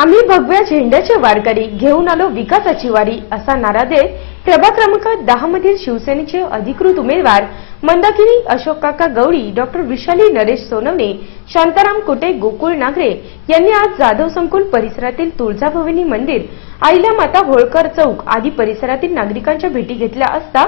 आम्ही भगव्या झेंड्याचे वारकरी घेऊन आलो विकासाची वारी असा नारा देत प्रभाग क्रमांक दहा मधील शिवसेनेचे अधिकृत उमेदवार मंदाकिनी अशोक काका गवळी डॉक्टर विशाली नरेश सोनवणे शांताराम कुटे गोकुळ नागरे यांनी आज जाधव संकुल परिसरातील तुळजाभवानी मंदिर आईला माता होळकर चौक आदी परिसरातील नागरिकांच्या भेटी घेतल्या असता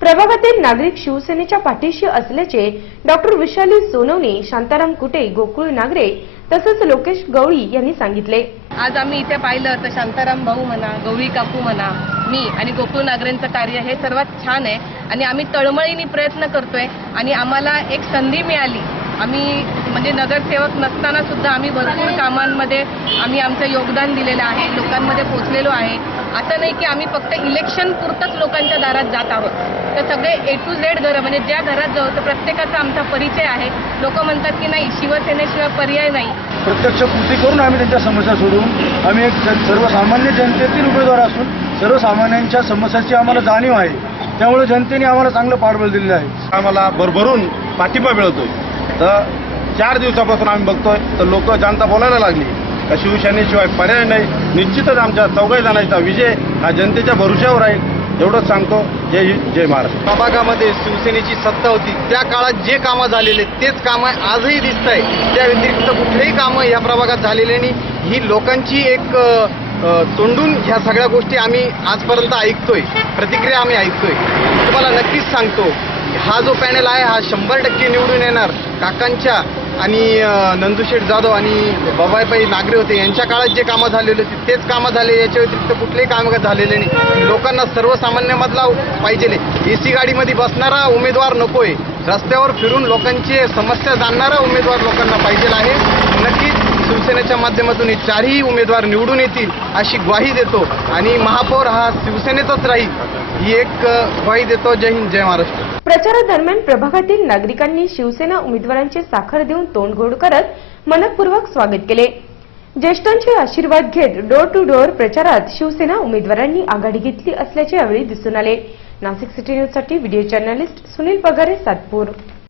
प्रभागातील नागरिक शिवसेनेच्या पाठीशी असल्याचे डॉक्टर विशाली सोनवणे शांताराम कुटे गोकुळ नागरे तसंच लोकेश गवळी यांनी सांगितले. आज आम्ही इथे पाहिलं तर शांताराम भाऊ म्हणा गवळी काकू म्हणा मी आणि गोकुळ नागरेंचं कार्य हे सर्वात छान आहे. आणि आम्ही तळमळीने प्रयत्न करतोय आणि आम्हाला एक संधी मिळाली. आम्ही म्हणजे नगरसेवक नसताना सुद्धा आम्ही भरपूर कामांमध्ये आम्ही आमचं योगदान दिलेलं आहे लोकांमध्ये पोचलेलो आहे. आता नाही की आम्ही फक्त इलेक्शन पुरतच लोकांच्या दारात जात आहोत. तर सगळे ए टू झेड घरं म्हणजे ज्या घरात जाऊ तर प्रत्येकाचा आमचा परिचय आहे लोक म्हणतात की नाही शिवसेनेशिवाय पर्याय नाही. प्रत्यक्ष कृती करून आम्ही त्यांच्या समस्या सोडवून आम्ही एक जन- सर्वसामान्य जनतेतील उमेदवार असून सर्वसामान्यांच्या समस्याची आम्हाला जाणीव आहे. त्यामुळे जनतेने आम्हाला चांगलं पाठबळ दिलेलं आहे. आम्हाला भरभरून पाठिंबा मिळतोय. तर चार दिवसापासून आम्ही बघतोय. तर लोक जनता बोलायला लागली. का शिवसेनेशिवाय पर्याय नाही. निश्चितच आमच्या चौघाही जणांचा विजय हा जनतेच्या भरोश्यावर आहे. एवढंच सांगतो. जय हिंद जय महाराष्ट्र. प्रभागामध्ये शिवसेनेची सत्ता होती. त्या काळात जे कामं झालेले तेच कामं आजही दिसत आहे त्या व्यतिरिक्त कुठलेही कामं या प्रभागात झालेले नाही. ही लोकांची एक तोंडून ह्या सगळ्या गोष्टी आम्ही आजपर्यंत ऐकतोय. प्रतिक्रिया आम्ही ऐकतोय. तुम्हाला नक्कीच सांगतो. हा जो पॅनल आहे हा शंभर टक्के निवडून येणार काकांच्या आणि नंदूशेठ नंदुशेठ जाधव आणि बाबाईबाई नागरे होते. यांच्या काळात जे कामं झालेले होते तेच कामं झाले. याच्या व्यतिरिक्त कुठलेही कामं झालेले नाही. लोकांना सर्वसामान्यमधला पाहिजे ए सी गाडीमध्ये बसणारा उमेदवार नकोय. रस्त्यावर फिरून लोकांची समस्या जाणणारा उमेदवार लोकांना पाहिजे आहे. शिवसेनेच्या माध्यमातून हे चारही उमेदवार निवडून येतील अशी ग्वाही देतो. आणि महापौर हा शिवसेनेचाच राहील ही एक ग्वाही देतो. जय हिंद जय महाराष्ट्र. प्रचारादरम्यान प्रभागातील नागरिकांनी शिवसेना उमेदवारांचे साखर देऊन तोंडघोड करत मनपूर्वक स्वागत केले. ज्येष्ठांचे आशीर्वाद घेत डोर टू डोअर प्रचारात शिवसेना उमेदवारांनी आघाडी घेतली असल्याचे यावेळी दिसून आले. नाशिक सिटी न्यूजसाठी व्हिडिओ जर्नलिस्ट सुनील पगारे सातपूर.